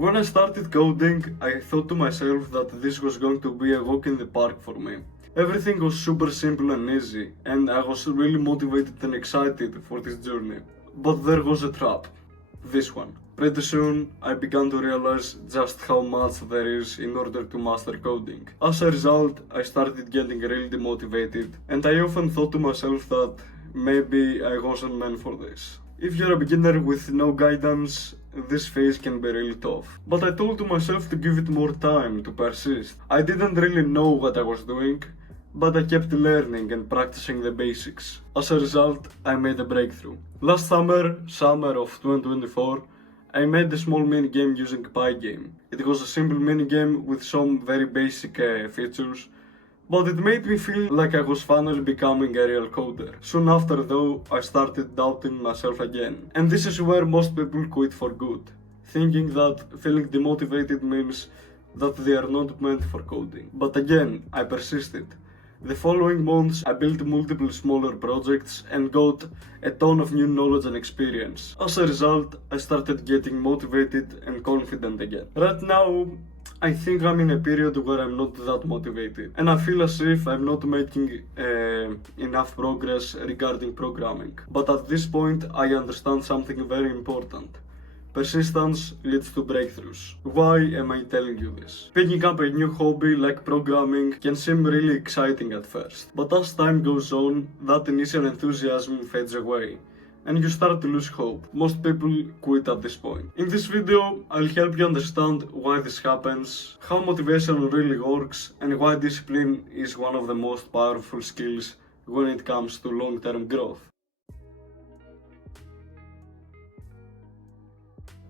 When I started coding, I thought to myself that this was going to be a walk in the park for me. Everything was super simple and easy, and I was really motivated and excited for this journey. But there was a trap. This one. Pretty soon, I began to realize just how much there is in order to master coding. As a result, I started getting really demotivated, and I often thought to myself that maybe I wasn't meant for this. If you're a beginner with no guidance, this phase can be really tough. But I told to myself to give it more time, to persist. I didn't really know what I was doing, but I kept learning and practicing the basics. As a result, I made a breakthrough. Last summer of 2024, I made a small minigame using Pygame. It was a simple minigame with some very basic features, but it made me feel like I was finally becoming a real coder. Soon after though, I started doubting myself again. And this is where most people quit for good, thinking that feeling demotivated means that they are not meant for coding. But again, I persisted. The following months, I built multiple smaller projects and got a ton of new knowledge and experience. As a result, I started getting motivated and confident again. Right now, I think I'm in a period where I'm not that motivated, and I feel as if I'm not making enough progress regarding programming. But at this point, I understand something very important. Persistence leads to breakthroughs. Why am I telling you this? Picking up a new hobby like programming can seem really exciting at first, but as time goes on, that initial enthusiasm fades away, and you start to lose hope. Most people quit at this point. In this video, I'll help you understand why this happens, how motivation really works, and why discipline is one of the most powerful skills when it comes to long-term growth.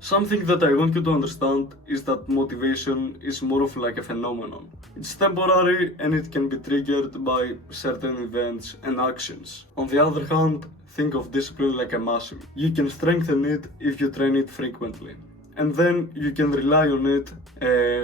Something that I want you to understand is that motivation is more of like a phenomenon. It's temporary and it can be triggered by certain events and actions. On the other hand, think of discipline like a muscle. You can strengthen it if you train it frequently. And then you can rely on it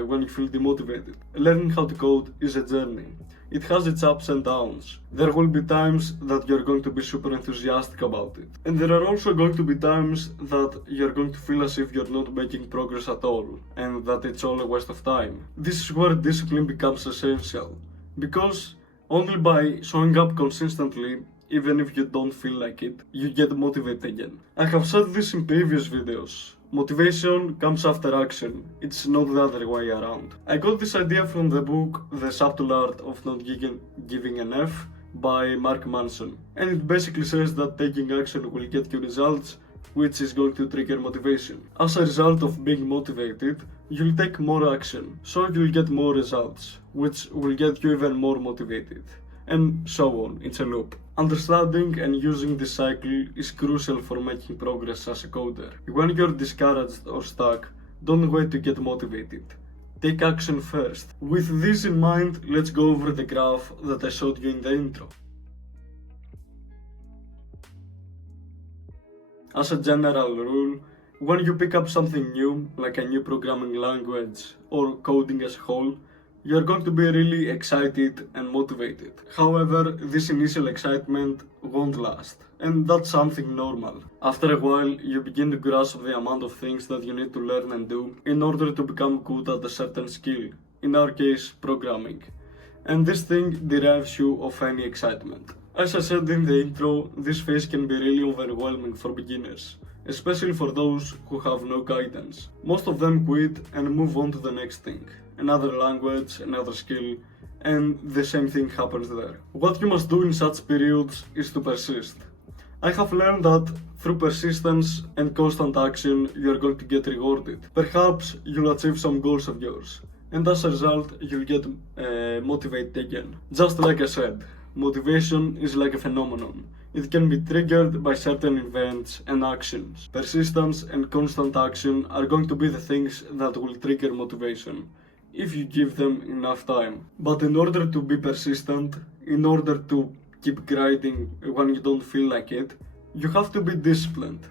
when you feel demotivated. Learning how to code is a journey. It has its ups and downs. There will be times that you're going to be super enthusiastic about it. And there are also going to be times that you're going to feel as if you're not making progress at all, and that it's all a waste of time. This is where discipline becomes essential, because only by showing up consistently, even if you don't feel like it, you get motivated again. I have said this in previous videos. Motivation comes after action, it's not the other way around. I got this idea from the book The Subtle Art of Not Giving an F by Mark Manson. And it basically says that taking action will get you results, which is going to trigger motivation. As a result of being motivated, you'll take more action, so you'll get more results, which will get you even more motivated. And so on, it's a loop. Understanding and using this cycle is crucial for making progress as a coder. When you're discouraged or stuck, don't wait to get motivated. Take action first. With this in mind, let's go over the graph that I showed you in the intro. As a general rule, when you pick up something new, like a new programming language or coding as a whole, you're going to be really excited and motivated. However, this initial excitement won't last, and that's something normal. After a while, you begin to grasp the amount of things that you need to learn and do in order to become good at a certain skill, in our case, programming. And this thing derives you of any excitement. As I said in the intro, this phase can be really overwhelming for beginners, especially for those who have no guidance. Most of them quit and move on to the next thing. Another language, another skill, and the same thing happens there. What you must do in such periods is to persist. I have learned that through persistence and constant action, you are going to get rewarded. Perhaps you'll achieve some goals of yours, and as a result, you'll get motivated again. Just like I said, motivation is like a phenomenon. It can be triggered by certain events and actions. Persistence and constant action are going to be the things that will trigger motivation, if you give them enough time. But in order to be persistent, in order to keep grinding when you don't feel like it, you have to be disciplined.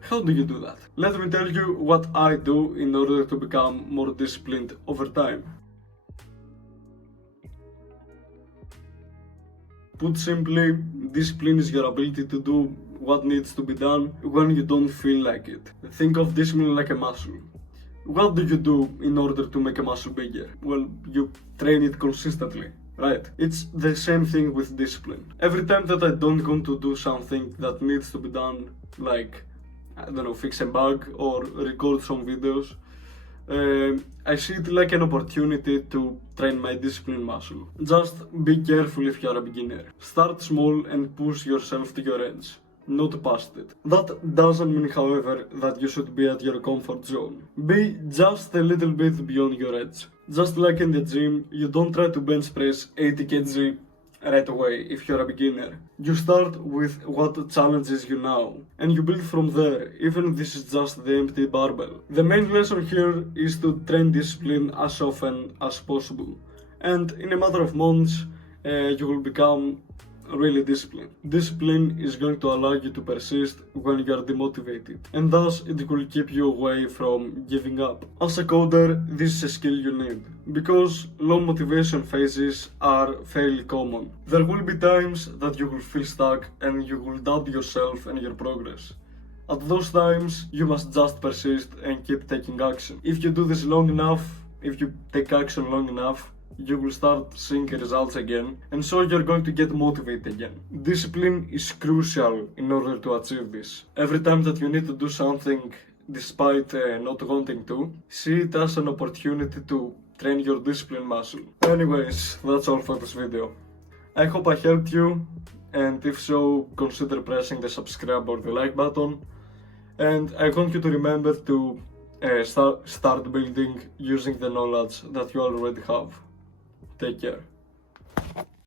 How do you do that? Let me tell you what I do in order to become more disciplined over time. Put simply, discipline is your ability to do what needs to be done when you don't feel like it. Think of discipline like a muscle. What do you do in order to make a muscle bigger? Well, you train it consistently, right? It's the same thing with discipline. Every time that I don't want to do something that needs to be done, like, I don't know, fix a bug or record some videos, I see it like an opportunity to train my discipline muscle. Just be careful if you're a beginner. Start small and push yourself to your edge, not past it. That doesn't mean, however, that you should be at your comfort zone. Be just a little bit beyond your edge. Just like in the gym, you don't try to bench press 80 kg right away if you're a beginner. You start with what challenges you now, and you build from there, even if this is just the empty barbell. The main lesson here is to train discipline as often as possible, and in a matter of months, you will become really disciplined. Discipline is going to allow you to persist when you are demotivated, and thus it will keep you away from giving up. As a coder, this is a skill you need, because low motivation phases are fairly common. There will be times that you will feel stuck and you will doubt yourself and your progress. At those times, you must just persist and keep taking action. If you do this long enough, if you take action long enough, you will start seeing results again, and so you're going to get motivated again. Discipline is crucial in order to achieve this. Every time that you need to do something despite not wanting to, see it as an opportunity to train your discipline muscle. Anyways, that's all for this video. I hope I helped you, and if so, consider pressing the subscribe or the like button. And I want you to remember to start building using the knowledge that you already have. Take care.